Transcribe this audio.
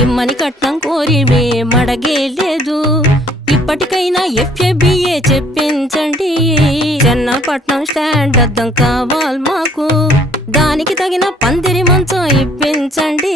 ఇమ్మని కట్నం కోరి మడగే లేదు. ఇప్పటికైనా FABA చెప్పించండి. చెన్నపట్నం స్టాండ్ అద్దం కావాలి మాకు, దానికి తగిన పందిరి మంచం ఇప్పించండి.